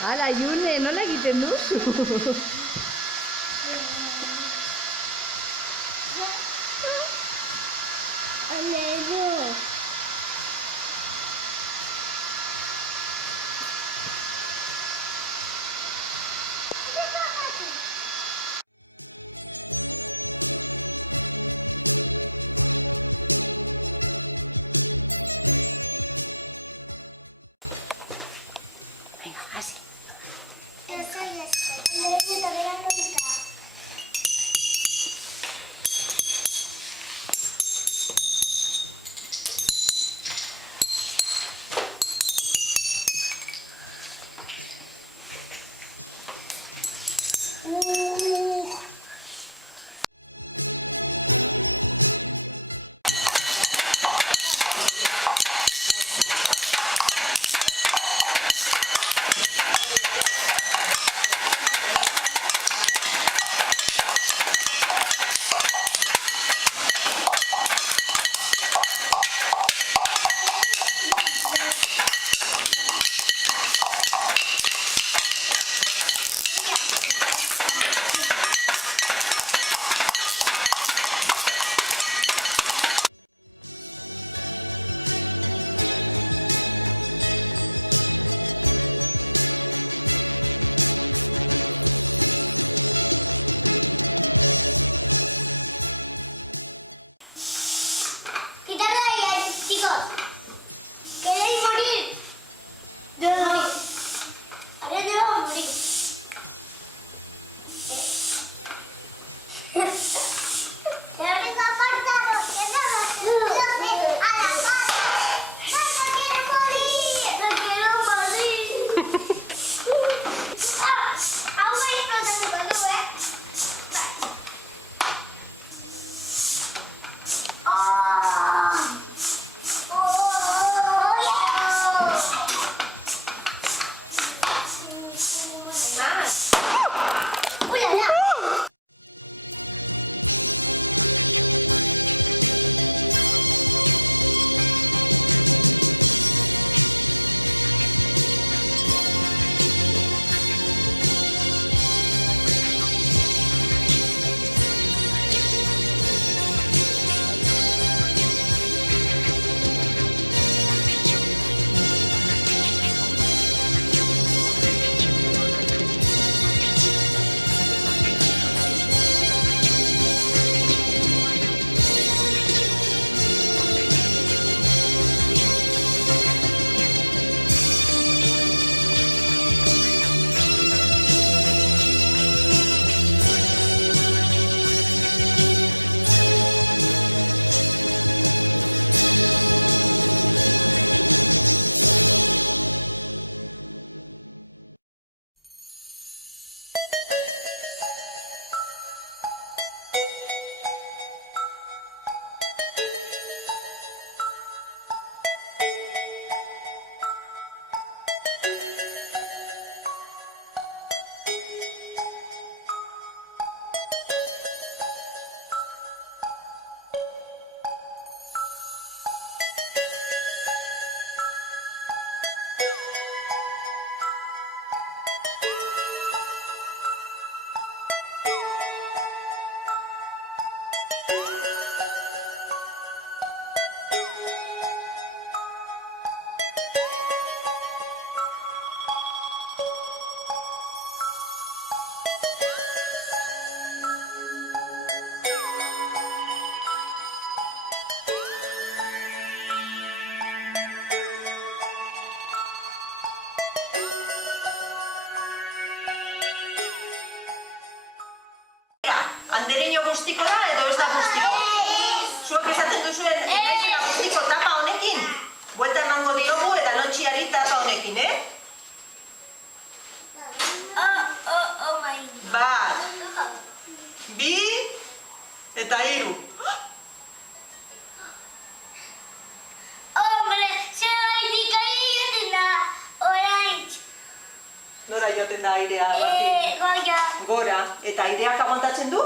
Hala, June, nola egiten duzu? Andereño guztiko da edo ez da guztiko? Zuek esaten duzuen guztiko tapa honekin? Buelta emango diogu eta lotxiari tapa honekin, Bat, bi eta hiru. Nora joaten da airea, Martin? Gora. Eta aireak aguantatzen du?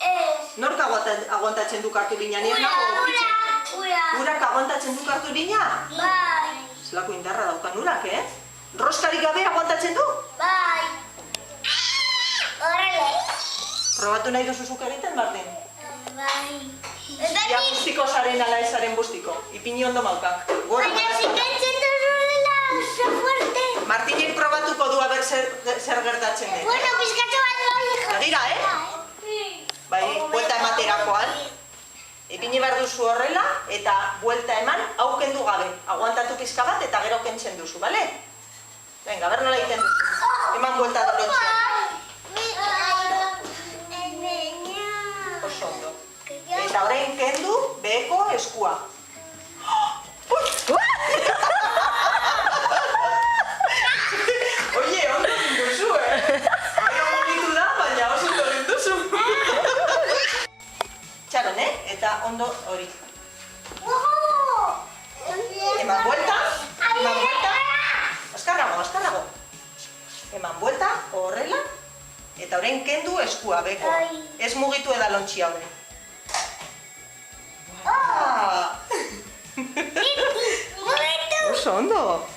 Ez. Nork aguantatzen du kartulina? Urak. Urak aguantatzen du kartulina? Bai. Zelako indarra daukan urak, Roskarik gabe aguantatzen du? Bai. Horrela. Probatu nahi duzu zuk egiten, Martin? Bai. Ia bustiko zaren ala ezaren bustiko. Ipini ondo maukak. Gora. Baina zikatzen horrela oso fuerte. Martinek probatuko du aber zer gertatzen den. Bueno, pizkatxo bat bai. Begira, Bai, buelta ematerakoan. Ipini behar duzu horrela, eta buelta eman, hau kendu gabe. Aguantatu pizka bat, eta gero kentzen duzu, bale? Venga, ber nola egiten duzu. Eman buelta dolotxean. Oso ondo. Eta orain kendu, beheko eskua. Oie, ondo egin duzu, Baina mugitu da, baina oso ondo egin duzu. Txaron, eta ondo hori. Eman buelta, Azkarrago. Eman buelta, horrela, eta orain kendu eskua, beko. Ez mugitu edalontxia hori. Oso ondo.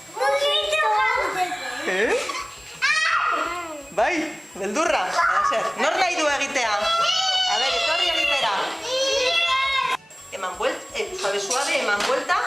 Bai, beldurra. Nor nahi du egitea? A ber, etorri egitera. Eman buelta, suave, eman buelta.